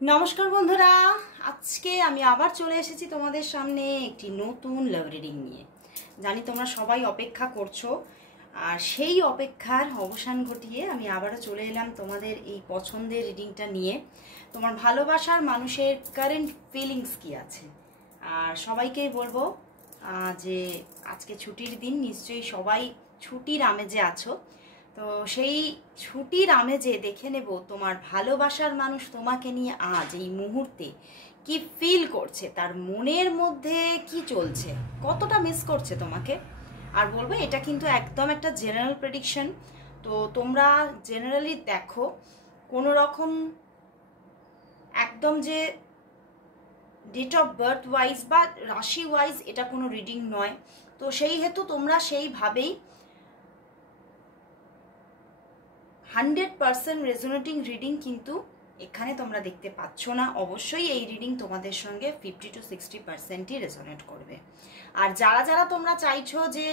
নমস্কার বন্ধুরা, আজকে আমি আবার চলে এসেছি তোমাদের সামনে একটি নতুন লাভ রিডিং নিয়ে। জানি তোমরা সবাই অপেক্ষা করছো, আর সেই অপেক্ষার অবসান ঘটিয়ে আমি আবারও চলে এলাম তোমাদের এই পছন্দের রিডিংটা নিয়ে। তোমার ভালোবাসার মানুষের কারেন্ট ফিলিংস কি আছে। আর সবাইকেই বলবো যে আজকে ছুটির দিন, নিশ্চয়ই সবাই ছুটির আমেজে আছো। তো সেই ছুটির আমেজে দেখে নেব তোমার ভালোবাসার মানুষ তোমাকে নিয়ে আজ এই মুহূর্তে কি ফিল করছে, তার মনের মধ্যে কি চলছে, কতটা মিস করছে তোমাকে। আর বলবো এটা কিন্তু একদম একটা জেনারেল প্রেডিকশন, তো তোমরা জেনারেলি দেখো, কোনো রকম একদম যে ডেট অফ বার্থ ওয়াইজ বা রাশি ওয়াইজ এটা কোনো রিডিং নয়। তো সেই হেতু তোমরা সেইভাবেই 100% রেজোনেটিং রিডিং কিন্তু এখানে তোমরা দেখতে পাচ্ছ না। অবশ্যই এই রিডিং তোমাদের সঙ্গে 50 to 60%ই রেজোনেট করবে। আর যারা যারা তোমরা চাইছো যে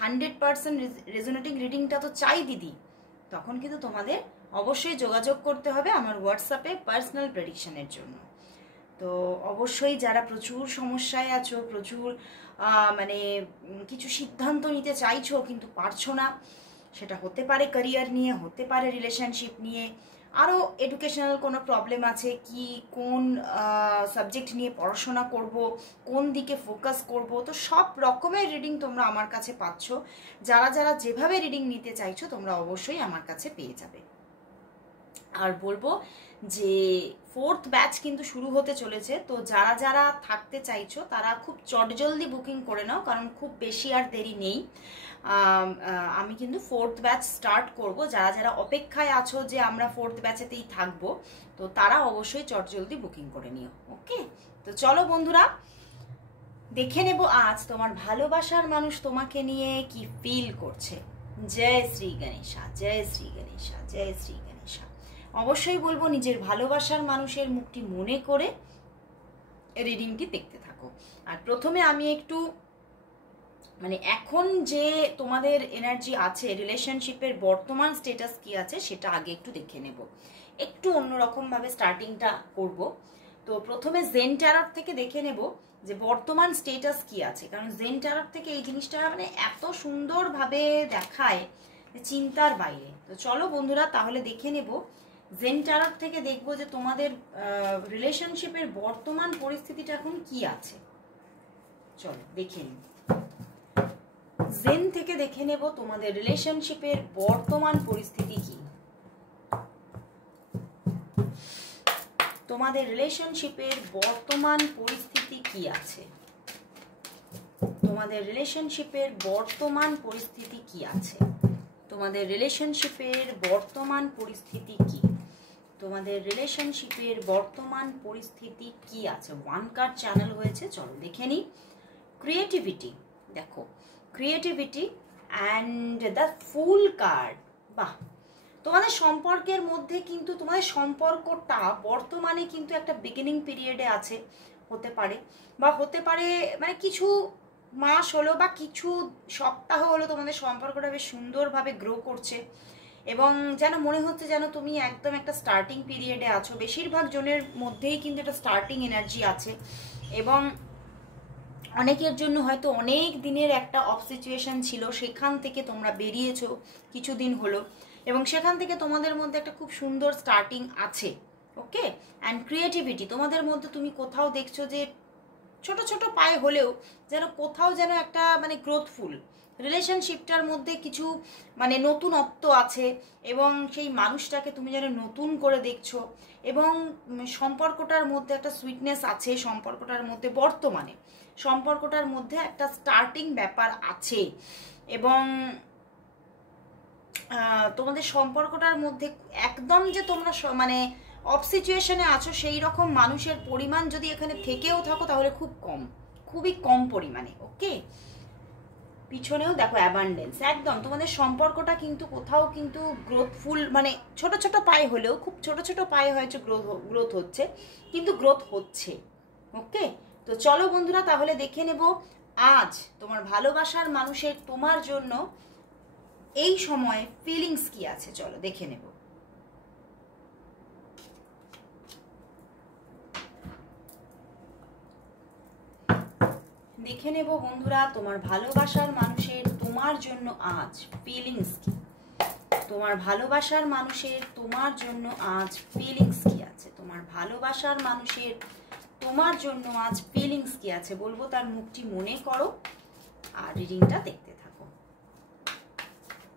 100% রেজোনেটিং রিডিংটা তো চাই দিদি, তখন কিন্তু তোমাদের অবশ্যই যোগাযোগ করতে হবে আমার হোয়াটসঅ্যাপে পার্সোনাল প্রেডিকশনের জন্য। তো অবশ্যই যারা প্রচুর সমস্যায় আছো, প্রচুর মানে কিছু সিদ্ধান্ত নিতে চাইছো কিন্তু পারছো না, সেটা হতে পারে ক্যারিয়ার নিয়ে, হতে পারে রিলেশনশিপ নিয়ে, আরও এডুকেশনাল কোনো প্রবলেম আছে কি, কোন সাবজেক্ট নিয়ে পড়াশোনা করব, কোন দিকে ফোকাস করব, তো সব রকমের রিডিং তোমরা আমার কাছে পাচ্ছ। যারা যারা যেভাবে রিডিং নিতে চাইছো তোমরা অবশ্যই আমার কাছে পেয়ে যাবে। আর বলবো যে 4th ব্যাচ কিন্তু শুরু হতে চলেছে, তো যারা যারা থাকতে চাইছো তারা খুব চটজলদি বুকিং করে নাও, কারণ খুব বেশি আর দেরি নেই। আমি কিন্তু 4th ব্যাচ স্টার্ট করব। যারা যারা অপেক্ষায় আছো যে আমরা 4th ব্যাচেতেই থাকবো, তো তারা অবশ্যই চটজলদি বুকিং করে নিও। ওকে, তো চলো বন্ধুরা, দেখে নেব আজ তোমার ভালোবাসার মানুষ তোমাকে নিয়ে কি ফিল করছে। জয় শ্রী গণেশা, জয় শ্রী গণেশা, জয় শ্রী গণেশা। অবশ্যই বলবো নিজের ভালোবাসার মানুষের মুখটি মনে করে রিডিংটি দেখতে থাকো। আর প্রথমে আমি একটু মানে এখন যে তোমাদের এনার্জি আছে, রিলেশনশিপের বর্তমান স্টেটাস কি আছে সেটা আগে একটু দেখে নেব। একটু অন্যরকম ভাবে স্টার্টিংটা করব। তো প্রথমে জেন ট্যারট থেকে দেখে নেব যে বর্তমান স্টেটাস কি আছে, কারণ জেন ট্যারট থেকে এই জিনিসটা মানে এত সুন্দরভাবে দেখায় চিন্তার বাইরে। তো চলো বন্ধুরা তাহলে দেখে নেব জেন ট্যারট থেকে, দেখবো যে তোমাদের রিলেশনশিপের বর্তমান পরিস্থিতিটা এখন কি আছে। চলো দেখে নিই। জেন থেকে দেখে নেব তোমাদের রিলেশনশিপের বর্তমান পরিস্থিতি কি। তোমাদের রিলেশনশিপের বর্তমান পরিস্থিতি কি আছে। তোমাদের রিলেশনশিপের বর্তমান পরিস্থিতি কি আছে। তোমাদের রিলেশনশিপের বর্তমান পরিস্থিতি কি। তোমাদের রিলেশনশিপের বর্তমান পরিস্থিতি কি আছে। 1 কার্ড চ্যানেল হয়েছে, চলো দেখে নিই। ক্রিয়েটিভিটি, দেখো creativity and the fool card. বাহ, তোমাদের সম্পর্কের মধ্যে কিন্তু তোমাদের সম্পর্কটা বর্তমানে কিন্তু একটা বিগিনিং পিরিয়ডে আছে, হতে পারে বা হতে পারে মানে কিছু মাস হলো বা কিছু সপ্তাহ হলো তোমাদের সম্পর্কটা বেশ সুন্দরভাবে গ্রো করছে, এবং যেন মনে হচ্ছে যেন তুমি একদম একটা স্টার্টিং পিরিয়ডে আছো। বেশিরভাগ জনের মধ্যেই কিন্তু একটা স্টার্টিং এনার্জি আছে, এবং অনেকের জন্য হয়তো অনেক দিনের একটা অফ সিচুয়েশন ছিল, সেখান থেকে তোমরা বেরিয়েছো কিছুদিন হলো, এবং সেখান থেকে তোমাদের মধ্যে একটা খুব সুন্দর স্টার্টিং আছে। ওকে, অ্যান্ড ক্রিয়েটিভিটি, তোমাদের মধ্যে তুমি কোথাও দেখছো যে ছোট ছোট পায়ে হলেও যেন কোথাও যেন একটা মানে গ্রোথফুল রিলেশনশিপটার মধ্যে কিছু মানে নতুনত্ব আছে, এবং সেই মানুষটাকে তুমি যেন নতুন করে দেখছো, এবং সম্পর্কটার মধ্যে একটা সুইটনেস আছে, সম্পর্কটার মধ্যে বর্তমানে সম্পর্কটার মধ্যে একটা স্টার্টিং ব্যাপার আছে, এবং তোমাদের সম্পর্কটার মধ্যে একদম যে তোমরা মানে অফ সিচুয়েশনে আছো সেই রকম মানুষের পরিমাণ যদি এখানে থেকেও থাকো তাহলে খুব কম, খুবই কম পরিমাণে। ওকে, পিছনেও দেখো অ্যাবান্ডেন্স, একদম তোমাদের সম্পর্কটা কিন্তু কোথাও কিন্তু গ্রোথফুল, মানে ছোট ছোট পায়ে হলেও, খুব ছোট ছোট পায়ে হয়তো গ্রোথ হচ্ছে, কিন্তু গ্রোথ হচ্ছে। ওকে, তো চলো বন্ধুরা তাহলে দেখে নেব আজ তোমার ভালোবাসার মানুষের তোমার জন্য এই সময় ফিলিংস কি আছে। চলো দেখে নেব। দেখে নেব বন্ধুরা তোমার ভালোবাসার মানুষের তোমার জন্য আজ ফিলিংস কি। তোমার ভালোবাসার মানুষের তোমার জন্য আজ ফিলিংস কি আছে। তোমার ভালোবাসার মানুষের তোমার জন্য আজ ফিলিংস কি আছে বলবো, তার মুখটি মনে করো আর রিডিংটা দেখতে থাকো।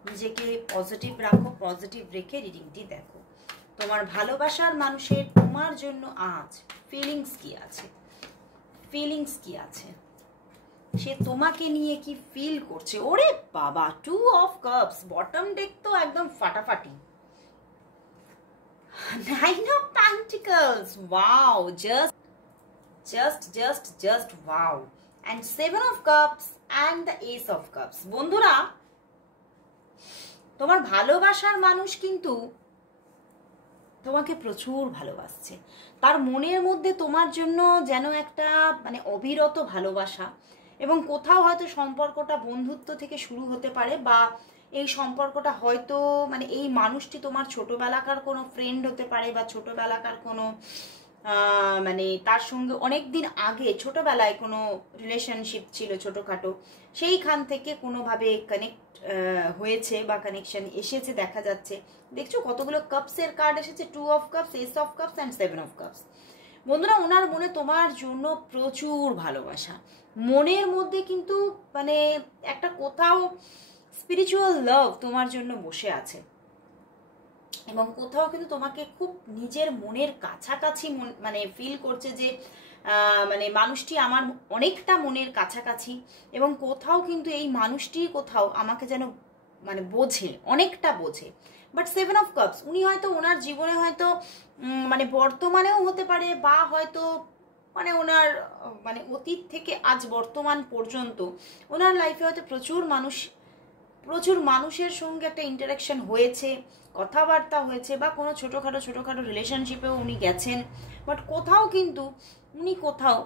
নিজেকে পজিটিভ রাখো, পজিটিভ রেখে রিডিংটি দেখো। তোমার ভালোবাসার মানুষের তোমার জন্য আজ ফিলিংস কি আছে, ফিলিংস কি আছে, সে তোমাকে নিয়ে কি ফিল করছে। ওরে বাবা, 2 অফ কাপস, বটম ডেক তো একদম ফাটাফাটি। 9 of pentacles, wow, just wow, and 7 of cups and the Ace of cups. বন্ধুরা, তোমার ভালোবাসার মানুষ কিন্তু তোমাকে প্রচুর ভালোবাসছে। তার মনের মধ্যে তোমার জন্য যেন একটা মানে অবিরত ভালোবাসা, এবং কোথাও হয়তো সম্পর্কটা বন্ধুত্ব থেকে শুরু হতে পারে, বা এই সম্পর্কটা হয়তো মানে এই মানুষটি তোমার ছোটবেলাকার কোনো ফ্রেন্ড হতে পারে, বা ছোটবেলাকার কোনো মানে তার সঙ্গে অনেক দিন আগে ছোটবেলায় কোনো রিলেশনশিপ ছিল ছোটোখাটো, সেইখান থেকে কোনোভাবে কানেক্ট হয়েছে বা কানেকশন এসেছে দেখা যাচ্ছে। দেখছো কতগুলো কাপসের কার্ড এসেছে, 2 of cups, S of cups and 7 of cups. বন্ধুরা, ওনার মনে তোমার জন্য প্রচুর ভালোবাসা, মনের মধ্যে কিন্তু মানে একটা কোথাও স্পিরিচুয়াল লাভ তোমার জন্য বসে আছে, এবং কোথাও কিন্তু তোমাকে খুব নিজের মনের কাছাকাছি মানে ফিল করছে যে মানে মানুষটি আমার অনেকটা মনের কাছাকাছি, এবং কোথাও কিন্তু এই মানুষটি কোথাও আমাকে যেন মানে বোঝে, অনেকটা বোঝে। বাট 7 অফ কাপস, উনি হয়তো ওনার জীবনে হয়তো মানে বর্তমানেও হতে পারে, বা হয়তো মানে ওনার মানে অতীত থেকে আজ বর্তমান পর্যন্ত ওনার লাইফে হয়তো প্রচুর মানুষের সঙ্গে একটা ইন্টারাকশন হয়েছে, কথাবার্তা হয়েছে, বা কোনো ছোটোখাটো রিলেশনশিপেও উনি গেছেন। বাট কোথাও কিন্তু উনি কোথাও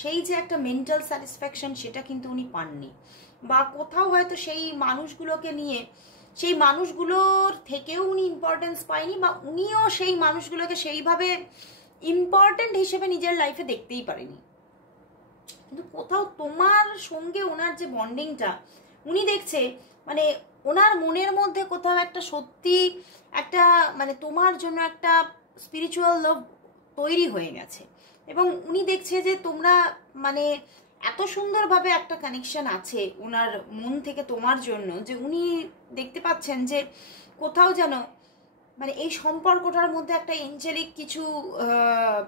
সেই যে একটা মেন্টাল স্যাটিসফ্যাকশন সেটা কিন্তু উনি পাননি, বা কোথাও হয়তো সেই মানুষগুলোকে নিয়ে সেই মানুষগুলোর থেকেও উনি ইম্পর্টেন্স পায়নি, বা উনিও সেই মানুষগুলোকে সেইভাবে ইম্পর্টেন্ট হিসেবে নিজের লাইফে দেখতেই পারেনি। কিন্তু কোথাও তোমার সঙ্গে ওনার যে বন্ডিংটা উনি দেখছে, মানে ওনার মনের মধ্যে কোথাও একটা সত্যি একটা মানে তোমার জন্য একটা স্পিরিচুয়াল লাভ তৈরি হয়ে গেছে, এবং উনি দেখছে যে তোমরা মানে এত সুন্দরভাবে একটা কানেকশন আছে ওনার মন থেকে তোমার জন্য, যে উনি দেখতে পাচ্ছেন যে কোথাও যেন মানে এই সম্পর্কটার মধ্যে একটা এঞ্জেলিক কিছু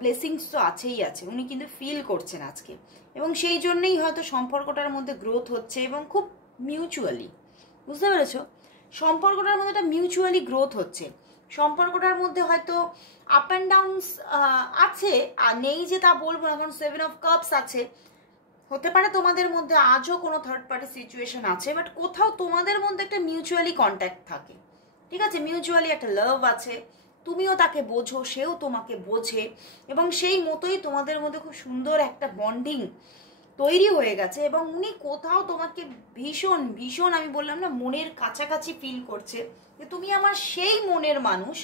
ব্লেসিংস তো আছেই আছে, উনি কিন্তু ফিল করছেন আজকে, এবং সেই জন্যই হয়তো সম্পর্কটার মধ্যে গ্রোথ হচ্ছে, এবং খুব মিউচুয়ালি, বুঝতে পেরেছো, সম্পর্কটার মধ্যে একটা মিউচুয়ালি গ্রোথ হচ্ছে। সম্পর্কটার মধ্যে হয়তো আপ অ্যান্ড ডাউনস আছে, আর নেই যে তা বলবো না, কারণ 7 অফ কাপস আছে। হতে পারে তোমাদের মধ্যে আজও কোনো থার্ড পার্টি সিচুয়েশন আছে, বাট কোথাও তোমাদের মধ্যে একটা মিউচুয়ালি কন্ট্যাক্ট থাকে, ঠিক আছে, মিউচুয়ালি একটা লাভ আছে, তুমিও তাকে বোঝো, সেও তোমাকে বোঝে, এবং সেই মতোই তোমাদের মধ্যে খুব সুন্দর একটা বন্ডিং তৈরি হয়ে গেছে, এবং উনি কোথাও তোমাকে ভীষণ ভীষণ আমি বললাম না মনের কাছাকাছি ফিল করছে, যে তুমি আমার সেই মনের মানুষ,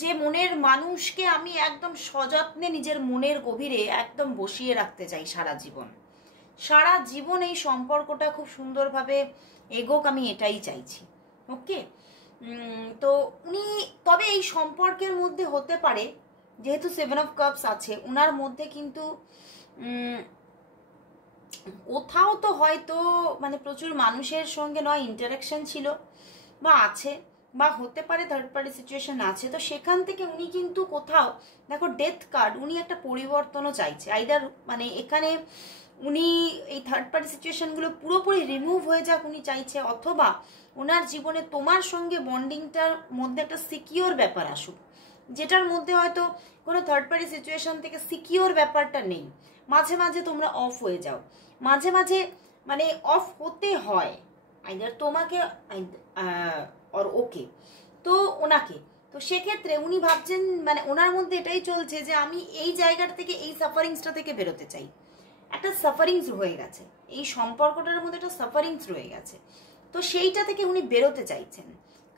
যে মনের মানুষকে আমি একদম সযত্নে নিজের মনের গভীরে একদম বসিয়ে রাখতে চাই সারা জীবন এই সম্পর্কটা খুব সুন্দরভাবে এগোক, আমি এটাই চাইছি। ওকে, তো উনি তবে এই সম্পর্কের মধ্যে হতে পারে, যেহেতু 7 অফ কাপস আছে ওনার মধ্যে, কিন্তু কোথাও তো হয়তো মানে প্রচুর মানুষের সঙ্গে নয় ইন্টারাকশন ছিল বা আছে, বা হতে পারে থার্ড পার্টি সিচুয়েশন আছে, তো সেখান থেকে উনি কিন্তু কোথাও দেখো ডেথ কার্ড, উনি একটা পরিবর্তনও চাইছে, আইদার মানে এখানে উনি এই থার্ড পার্টি সিচুয়েশনগুলো পুরোপুরি রিমুভ হয়ে যাক উনি চাইছে, অথবা ওনার জীবনে তোমার সঙ্গে বন্ডিংটার মধ্যে একটা সিকিওর ব্যাপার আসুক, যেটার মধ্যে হয়তো কোনো থার্ড পার্টি সিচুয়েশন থেকে সিকিওর ব্যাপারটা নেই। মাঝে মাঝে তোমরা অফ হয়ে যাও, মাঝে মাঝে মানে অফ হতে হয়, আইদার তোমাকে আর ওকে, তো ওনাকে, তো সেক্ষেত্রে উনি ভাবছেন মানে ওনার মধ্যে এটাই চলছে যে আমি এই জায়গাটা থেকে এই সাফারিংসটা থেকে বেরোতে চাই, একটা সাফারিংস রয়ে গেছে এই সম্পর্কটার মধ্যে, একটা সাফারিংস রয়ে গেছে, তো সেইটা থেকে উনি বেরোতে চাইছেন,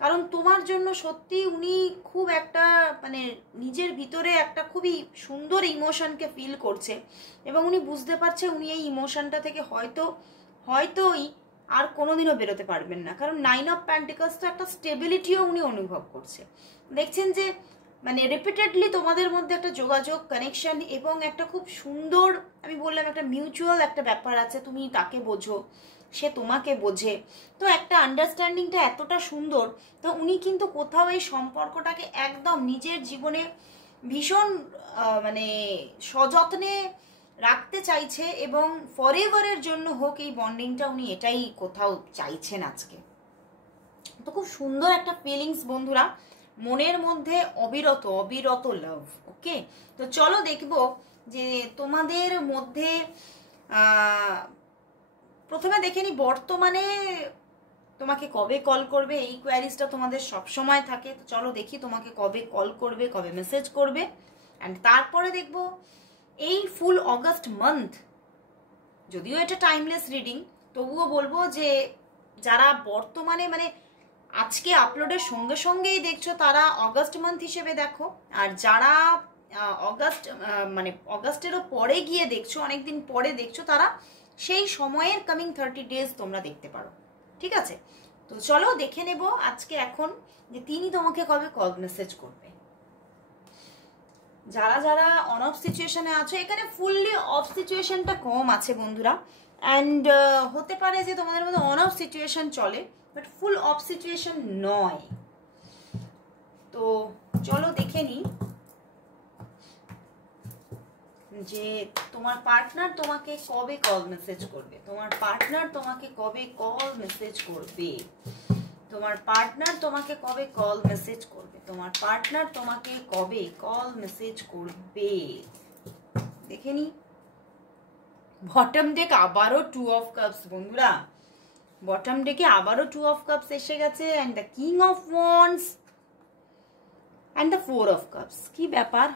কারণ তোমার জন্য সত্যি উনি খুব একটা মানে নিজের ভিতরে একটা খুবই সুন্দর ইমোশনকে ফিল করছে, এবং উনি বুঝতে পারছে উনি এই ইমোশনটা থেকে হয়তোই আর কোনোদিনও বেরোতে পারবেন না। কারণ 9 অফ পেন্টিকলস তো একটা স্টেবিলিটিও উনি অনুভব করছে। দেখছেন যে মানে রিপিটেডলি তোমাদের মধ্যে একটা যোগাযোগ, কানেকশন, এবং একটা খুব সুন্দর, আমি বললাম একটা মিউচুয়াল একটা ব্যাপার আছে, তুমি তাকে বোঝো, সে তোমাকে বোঝে, তো একটা আন্ডারস্ট্যান্ডিংটা এতটা সুন্দর। তো উনি কিন্তু কোথাও এই সম্পর্কটাকে একদম নিজের জীবনে ভীষণ মানে সযত্নে রাখতে চাইছে, এবং ফরএভারের জন্য হোক এই বন্ডিংটা, উনি এটাই কোথাও চাইছেন আজকে। তো খুব সুন্দর একটা ফিলিংস বন্ধুরা, মনের মধ্যে অবিরত অবিরত লাভ। ওকে, তো চলো দেখবো যে তোমাদের মধ্যে প্রথমে দেখে নি বর্তমানে তোমাকে কবে কল করবে। এই কোয়ারিজটা তোমাদের সব সময় থাকে। তো চলো দেখি তোমাকে কবে কল করবে, কবে মেসেজ করবে। অ্যান্ড তারপরে দেখবো এই ফুল অগাস্ট মান্থ, যদিও এটা টাইমলেস রিডিং, তবুও বলবো যে যারা বর্তমানে মানে আজকে আপলোডের সঙ্গে সঙ্গেই দেখছো তারা অগাস্ট মান্থ হিসেবে দেখো, আর যারা মানে অগাস্টেরও পরে গিয়ে দেখছো, অনেকদিন পরে দেখছো, তারা সেই সময়ের কামিং 30 ডেজ তোমরা দেখতে পারো। ঠিক আছে, তো চলো দেখে নেব আজকে এখন যে তিনি তোমাকে কবে কল মেসেজ করবে। যারা যারা অন অফ সিচুয়েশনে আছো, এখানে ফুললি অফ সিচুয়েশনটা কম আছে বন্ধুরা, অ্যান্ড হতে পারে যে তোমাদের মধ্যে অন অফ সিচুয়েশন চলে, বাট ফুল অফ সিচুয়েশন নয়। তো চলো দেখে নি যে তোমার পার্টনার তোমাকে কবে কল মেসেজ করবে। তোমার পার্টনার তোমাকে কবে কল মেসেজ করবে। তোমার পার্টনার তোমাকে কবে কল মেসেজ করবে। তোমার পার্টনার তোমাকে কবে কল মেসেজ করবে দেখে নি। বটম ডেক আবারও 2 অফ কাপস বন্ধুরা, বটম ডেকে আবারও 2 অফ কাপস এসে গেছে, and the king of wands and the 4 of cups. কি ব্যাপার,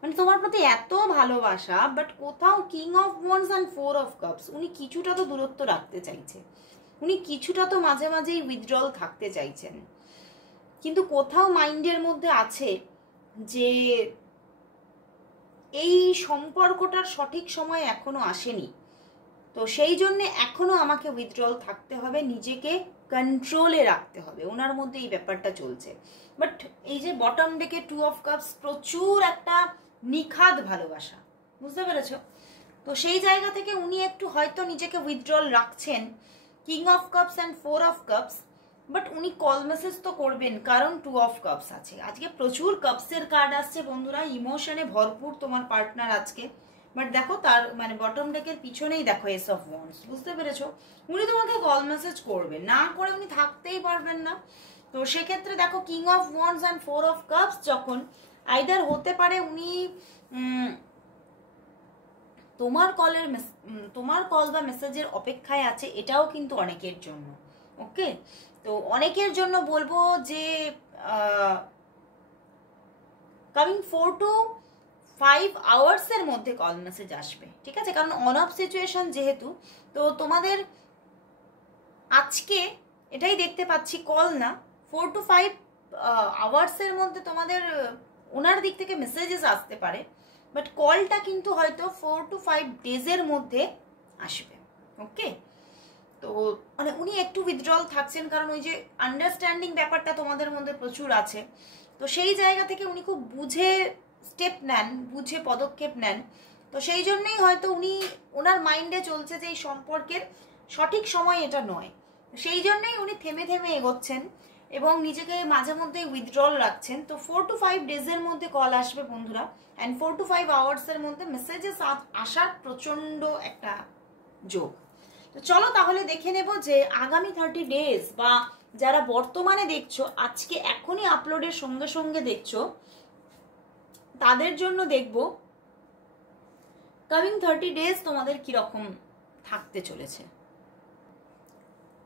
মানে তোমার প্রতি এত ভালোবাসা, বাট কোথাও king of wands and 4 of cups, উনি কিছুটা তো দূরত্ব রাখতে চাইছে, উনি কিছুটা তো মাঝে মাঝেই উইথড্রল থাকতে চাইছেন, কিন্তু কোথাও মাইন্ডের মধ্যে আছে যে এই সম্পর্কটার সঠিক সময় এখনো আসেনি, তো সেই জন্য এখনো আমাকে উইথড্রল থাকতে হবে, নিজেকে কন্ট্রোলে রাখতে হবে, ওনার মধ্যে এই ব্যাপারটা চলছে। বাট এই যে বটম ডেকে 2 অফ কাপস, প্রচুর একটা নিখাদ ভালোবাসা, বুঝতে পেরেছ? তো সেই জায়গা থেকে উনি একটু হয়তো নিজেকে উইথড্রল রাখছেন, king of cups and 4 of cups, but উনি কল মেসেজ তো করবেন, কারণ 2 অফ কাপস আছে। আজকে প্রচুর কাপসের কার্ড আসছে বন্ধুরা, ইমোশনে ভরপুর তোমার পার্টনার আজকে। বাট দেখো তার মানে বটম ডেকের পিছনেই দেখো এস অফ ওয়ান্ডস, বুঝতে পেরেছো? উনি তোমাকে কল মেসেজ করবেন, না করে উনি থাকতেই পারবেন না। তো সেক্ষেত্রে দেখো king of wands and 4 of cups যখন, আইদার হতে পারে উনি তোমার কল বা মেসেজের অপেক্ষায় আছে, এটাও কিন্তু অনেকের জন্য। ওকে, তো অনেকের জন্য বলবো যে কামিং 4 to 5 আওয়ার্সের মধ্যে কল মেসেজ আসবে। ঠিক আছে, কারণ অন অফ সিচুয়েশন যেহেতু, তো তোমাদের আজকে এটাই দেখতে পাচ্ছি, কল না, 4 to 5 আওয়ার্সের মধ্যে তোমাদের ওনার দিক থেকে মেসেজেস আসতে পারে, বাট কলটা কিন্তু হয়তো 4 to 5 ডেজের মধ্যে আসবে। ওকে, তো মানে উনি একটু উইথড্রল থাকছেন, কারণ ওই যে আন্ডারস্ট্যান্ডিং ব্যাপারটা তোমাদের মধ্যে প্রচুর আছে, তো সেই জায়গা থেকে উনি খুব বুঝে স্টেপ নেন, বুঝে পদক্ষেপ নেন। তো সেই জন্যই হয়তো উনি ওনার মাইন্ডে চলছে যে এই সম্পর্কের সঠিক সময় এটা নয়, সেই জন্যই উনি থেমে থেমে এগোচ্ছেন এবং নিজেকে মাঝে মধ্যে উইথড্রল রাখছেন। তো 4 to 5 ডেজের মধ্যে কল আসবে বন্ধুরা, অ্যান্ড 4 to 5 আওয়ার্সের মধ্যে মেসেজেস আসার প্রচণ্ড একটা যোগ। তো চলো তাহলে দেখে নেব যে আগামী 30 ডেজ, বা যারা বর্তমানে দেখছো, আজকে এখনই আপলোডের সঙ্গে সঙ্গে দেখছো, তাদের জন্য দেখব কামিং 30 ডেজ তোমাদের কিরকম থাকতে চলেছে।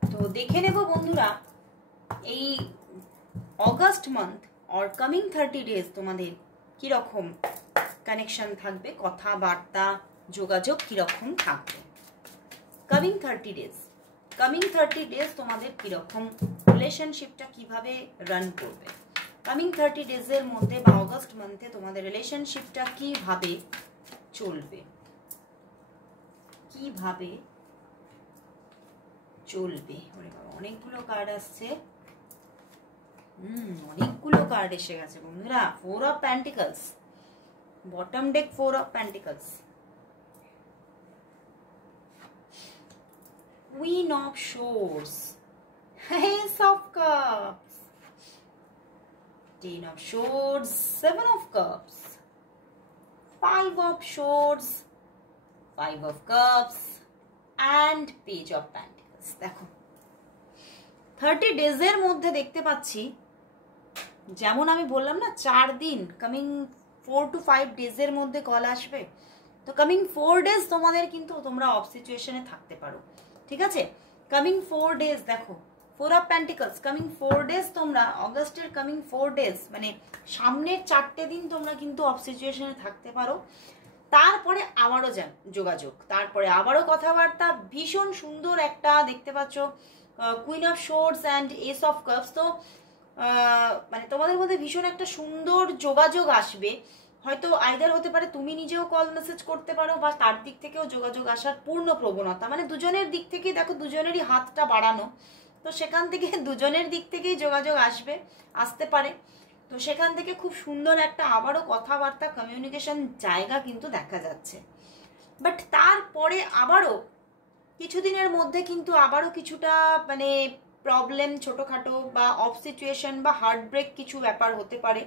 তো দেখে নেব বন্ধুরা এই August month or coming 30 days তোমাদের কিরকম কানেকশন থাকবে, কথাবার্তা যোগাযোগ কিরকম থাকবে। কামিং 30 ডেজ, কামিং 30 ডেজ তোমাদের কিরকম রিলেশনশিপটা কিভাবে রান করবে, কামিং 30 ডেজের মধ্যে বা অগস্ট মান্থে তোমাদের রিলেশনশিপটা কিভাবে চলবে, কিভাবে চলবে। ওরে বাবা, অনেকগুলো কার্ড আসছে, অনেকগুলো কার্ড এসে গেছে বন্ধুরা। 4 of pentacles, bottom day 4 of pentacles, queen of swords, S of cups, 10 of swords, 7 of cups, 5 of swords, 5 of cups and page of pentacles। দেখো 30 ডেজের মধ্যে দেখতে পাচ্ছি, যেমন আমি বললাম না 4 দিন, কামিং 4 to 5 ডেজের মধ্যে কল আসবে। তো কামিং 4 ডেজ তোমাদের কিন্তু তোমরা অফ সিচুয়েশনে থাকতে পারো, ঠিক আছে। কামিং 4 ডেজ দেখো 4 অফ পেন্টিকলস, কামিং 4 ডেজ তোমরা অগস্টের কামিং 4 ডেজ মানে সামনের 4টে দিন তোমরা কিন্তু অফ সিচুয়েশনে থাকতে পারো। তারপরে আবারও যোগাযোগ, তারপরে আবারও কথাবার্তা, ভীষণ সুন্দর একটা দেখতে পাচ্ছ queen of swords and S of cups. তো মানে তোমাদের মধ্যে ভীষণ একটা সুন্দর যোগাযোগ আসবে। হয়তো আইদার হতে পারে তুমি নিজেও কল মেসেজ করতে পারো বা তার দিক থেকেও যোগাযোগ আসার পূর্ণ প্রবণতা, মানে দুজনের দিক থেকেই দেখো, দুজনেরই হাতটা বাড়ানো, তো সেখান থেকে দুজনের দিক থেকেই যোগাযোগ আসতে পারে। তো সেখান থেকে খুব সুন্দর একটা আবারও কথাবার্তা, কমিউনিকেশন জায়গা কিন্তু দেখা যাচ্ছে। বাট তারপরে আবারও কিছুদিনের মধ্যে কিন্তু আবারও কিছুটা মানে প্রবলেম ছোটোখাটো বা অফ সিচুয়েশন বা হার্ট ব্রেক কিছু ব্যাপার হতে পারে।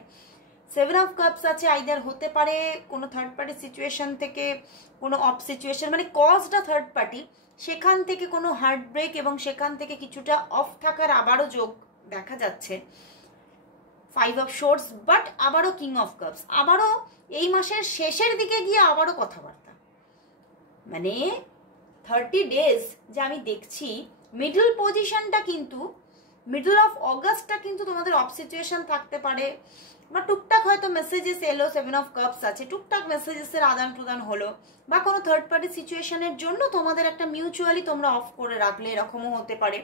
7 অফ কাপস আছে, আইদার হতে পারে কোনো থার্ড পার্টি সিচুয়েশন থেকে কোনো অফ সিচুয়েশন, মানে কজটা থার্ড পার্টি, সেখান থেকে কোনো হার্ট ব্রেক এবং সেখান থেকে কিছুটা অফ থাকার আবারও যোগ দেখা যাচ্ছে। 5 অফ সোর্স, বাট আবারও কিং অফ কাপস, আবারও এই মাসের শেষের দিকে গিয়ে আবারও কথাবার্তা, মানে 30 ডেজ যে আমি দেখছি মিডল পজিশনটা কিন্তু মিডল অফ অগস্টটা কিন্তু তোমাদের অফ সিচুয়েশন থাকতে পারে, বা টুকটাক হয়তো মেসেজেস এলো, 7 অফ কাপস আছে, টুকটাক মেসেজেসের আদান প্রদান হলো, বা কোনো থার্ড পার্টি সিচুয়েশনের জন্য তোমাদের একটা মিউচুয়ালি তোমরা অফ করে রাখলে, এরকমও হতে পারে।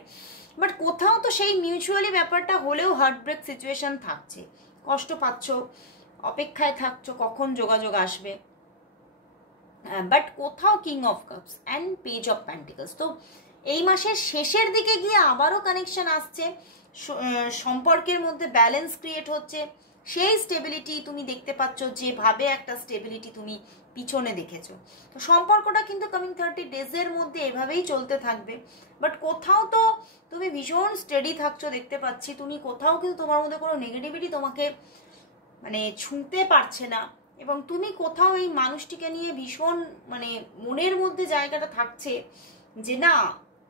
বাট কোথাও তো সেই মিউচুয়ালি ব্যাপারটা হলেও হার্ট ব্রেক সিচুয়েশন থাকছে, কষ্ট পাচ্ছ, অপেক্ষায় থাকছো কখন যোগাযোগ আসবে। বাট কোথাও king of cups and page of pentacles. তো এই মাসের শেষের দিকে গিয়ে আবারও কানেকশন আসছে, সম্পর্কের মধ্যে ব্যালেন্স ক্রিয়েট হচ্ছে, সেই স্টেবিলিটি তুমি দেখতে পাচ্ছ, যেভাবে একটা স্টেবিলিটি তুমি পিছনে দেখেছো। তো সম্পর্কটা কিন্তু কামিং 30 ডেজের মধ্যে এভাবেই চলতে থাকবে। বাট কোথাও তো তুমি ভীষণ স্টেডি থাকছো দেখতে পাচ্ছি, তুমি কোথাও কিন্তু তোমার মধ্যে কোনো নেগেটিভিটি তোমাকে মানে ছুঁতে পারছে না, এবং তুমি কোথাও এই মানুষটিকে নিয়ে ভীষণ মানে মনের মধ্যে জায়গাটা থাকছে যে না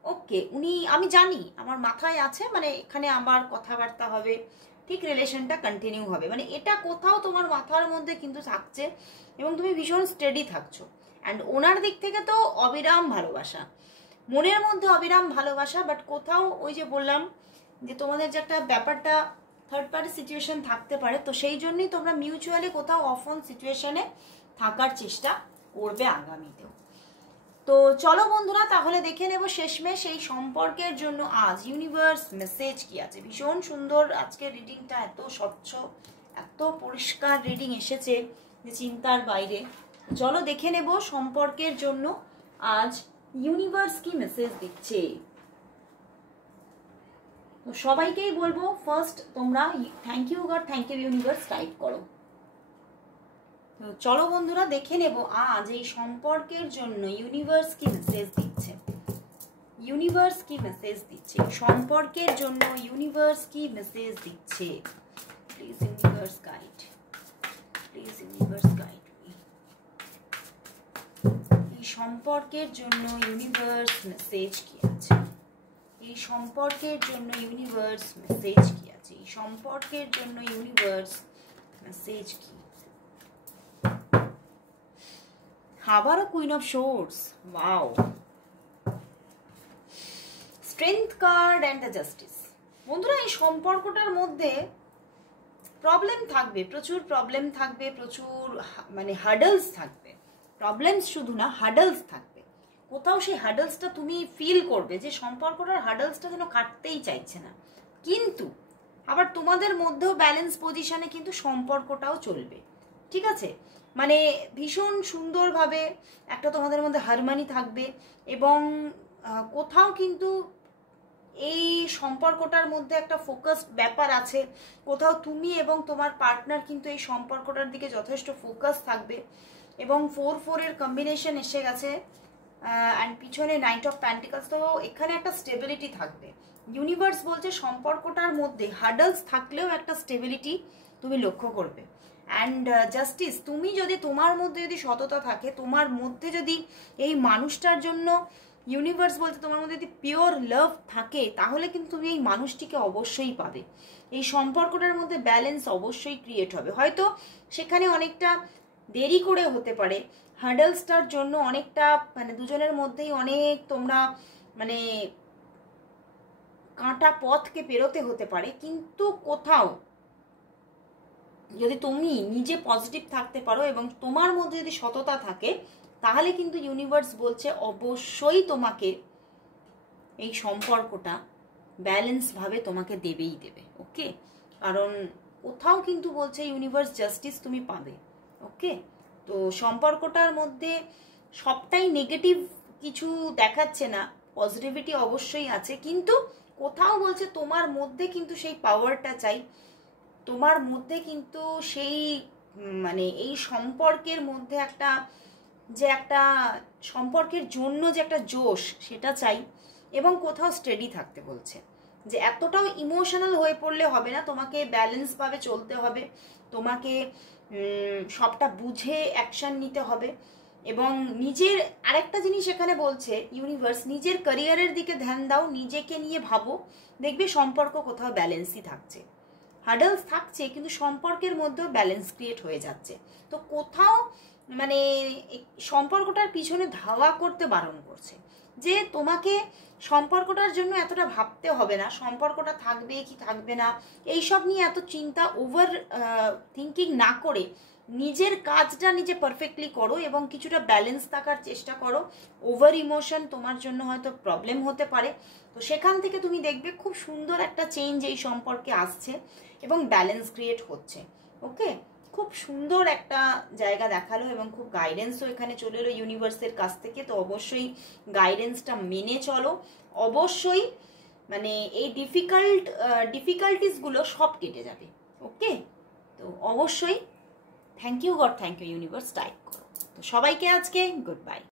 ওকে উনি, আমি জানি আমার মাথায় আছে, মানে এখানে আবার কথাবার্তা হবে, ঠিক রিলেশনটা কন্টিনিউ হবে, মানে এটা কোথাও তোমার মাথার মধ্যে কিন্তু থাকছে, এবং তুমি ভীষণ স্টেডি থাকছো। অ্যান্ড ওনার দিক থেকে তো অবিরাম ভালোবাসা, মনের মধ্যে অবিরাম ভালোবাসা। বাট কোথাও ওই যে বললাম যে তোমাদের যে একটা ব্যাপারটা থার্ড পার্টি সিচুয়েশন থাকতে পারে, তো সেই জন্যই তোমরা মিউচুয়ালি কোথাও অফ অন সিচুয়েশনে থাকার চেষ্টা করবে আগামীতেও। তো চলো বন্ধুরা, তাহলে দেখে নেব শেষমেশ এই সম্পর্কের জন্য আজ ইউনিভার্স মেসেজ কি আছে। ভীষণ সুন্দর আজকের রিডিংটা, এত স্বচ্ছ, এত পরিষ্কার রিডিং এসেছে যে চিন্তার বাইরে। চলো দেখে নেব সম্পর্কের জন্য আজ ইউনিভার্স কি মেসেজ দিচ্ছে। তো সবাইকেই বলবো ফার্স্ট তোমরা thank you God, thank you universe type করো। তো চলো বন্ধুরা দেখে নেব আজ এই সম্পর্কের জন্য ইউনিভার্স কি মেসেজ দিচ্ছে। ইউনিভার্স কি মেসেজ দিচ্ছে সম্পর্কের জন্য, ইউনিভার্স কি মেসেজ দিচ্ছে। Please universe guide, please universe guide me. এই সম্পর্কের জন্য ইউনিভার্স মেসেজ কি আছে, এই সম্পর্কের জন্য ইউনিভার্স মেসেজ কি আছে, এই সম্পর্কের জন্য ইউনিভার্স মেসেজ কি। আবারও queen of swords, wow, strength card and the justice. বন্ধুরা এই সম্পর্কটার মধ্যে প্রবলেম থাকবে, প্রচুর প্রবলেম থাকবে, প্রচুর মানে হার্ডলস থাকবে, প্রবলেমস শুধু না হার্ডলস থাকবে, কোথাও সেই হার্ডলসটা তুমি ফিল করবে যে সম্পর্কটার হার্ডলসটা যেন কাটতেই চাইছে না, কিন্তু আবার তোমাদের মধ্যেও ব্যালেন্স পজিশনে কিন্তু সম্পর্কটাও চলবে, ঠিক আছে? মানে ভীষণ সুন্দরভাবে একটা তোমাদের মধ্যে হারমানি থাকবে, এবং কোথাও কিন্তু এই সম্পর্কটার মধ্যে একটা ফোকাস ব্যাপার আছে, কোথাও তুমি এবং তোমার পার্টনার কিন্তু এই সম্পর্কটার দিকে যথেষ্ট ফোকাস থাকবে। এবং 4-4 এর কম্বিনেশন এসে গেছে, অ্যান্ড পিছনে নাইট অফ প্যান্টিকলস, তো এখানে একটা স্টেবিলিটি থাকবে। ইউনিভার্স বলছে সম্পর্কটার মধ্যে হার্ডলস থাকলেও একটা স্টেবিলিটি তুমি লক্ষ্য করবে। অ্যান্ড জাস্টিস, তুমি যদি তোমার মধ্যে যদি সততা থাকে, তোমার মধ্যে যদি এই মানুষটার জন্য ইউনিভার্স বলতে তোমার মধ্যে যদি পিওর লাভ থাকে, তাহলে কিন্তু তুমি এই মানুষটিকে অবশ্যই পাবে। এই সম্পর্কটার মধ্যে ব্যালেন্স অবশ্যই ক্রিয়েট হবে। হয়তো সেখানে অনেকটা দেরি করে হতে পারে, হার্ডলসটার জন্য অনেকটা মানে দুজনের মধ্যেই অনেক তোমরা মানে কাঁটা পথকে পেরোতে হতে পারে, কিন্তু কোথাও যদি তুমি নিজে পজিটিভ থাকতে পারো এবং তোমার মধ্যে যদি সততা থাকে, তাহলে কিন্তু ইউনিভার্স বলছে অবশ্যই তোমাকে এই সম্পর্কটা ব্যালেন্স ভাবে তোমাকে দেবেই দেবে। ওকে, কারণ কোথাও কিন্তু বলছে ইউনিভার্স জাস্টিস তুমি পাবে। ওকে, তো সম্পর্কটার মধ্যে সবটাই নেগেটিভ কিছু দেখাচ্ছে না, পজিটিভিটি অবশ্যই আছে, কিন্তু কোথাও বলছে তোমার মধ্যে কিন্তু সেই পাওয়ারটা চাই, তোমার মধ্যে কিন্তু সেই মানে এই সম্পর্কের মধ্যে একটা যে একটা সম্পর্কের জন্য যে একটা জোশ সেটা চাই, এবং কোথাও স্টেডি থাকতে বলছে যে এতটাও ইমোশনাল হয়ে পড়লে হবে না, তোমাকে ব্যালেন্সভাবে চলতে হবে, তোমাকে সবটা বুঝে অ্যাকশন নিতে হবে। এবং নিজের আরেকটা জিনিস এখানে বলছে ইউনিভার্স, নিজের ক্যারিয়ারের দিকে ধ্যান দাও, নিজেকে নিয়ে ভাবো, দেখবে সম্পর্ক কোথাও ব্যালেন্সই থাকছে। হার্ডলস থাকছে কিন্তু সম্পর্কের মধ্যেও ব্যালেন্স ক্রিয়েট হয়ে যাচ্ছে। তো কোথাও মানে সম্পর্কটার পিছনে ধাওয়া করতে বারণ করছে যে তোমাকে সম্পর্কটার জন্য এতটা ভাবতে হবে না, সম্পর্কটা থাকবে কি থাকবে না এইসব নিয়ে এত চিন্তা ওভার থিঙ্কিং না করে নিজের কাজটা নিজে পারফেক্টলি করো এবং কিছুটা ব্যালেন্স থাকার চেষ্টা করো। ওভার ইমোশন তোমার জন্য হয়তো প্রবলেম হতে পারে, তো সেখান থেকে তুমি দেখবে খুব সুন্দর একটা চেঞ্জ এই সম্পর্কে আসছে এবং ব্যালেন্স ক্রিয়েট হচ্ছে। ওকে, খুব সুন্দর একটা জায়গা দেখালো এবং খুব গাইডেন্সও এখানে চলে এলো ইউনিভার্সের কাছ থেকে। তো অবশ্যই গাইডেন্সটা মেনে চলো, অবশ্যই মানে এই ডিফিকাল্টিসগুলো সব কেটে যাবে। ওকে, তো অবশ্যই thank you God, thank you universe, type করো। তো সবাইকে আজকে গুড বাই।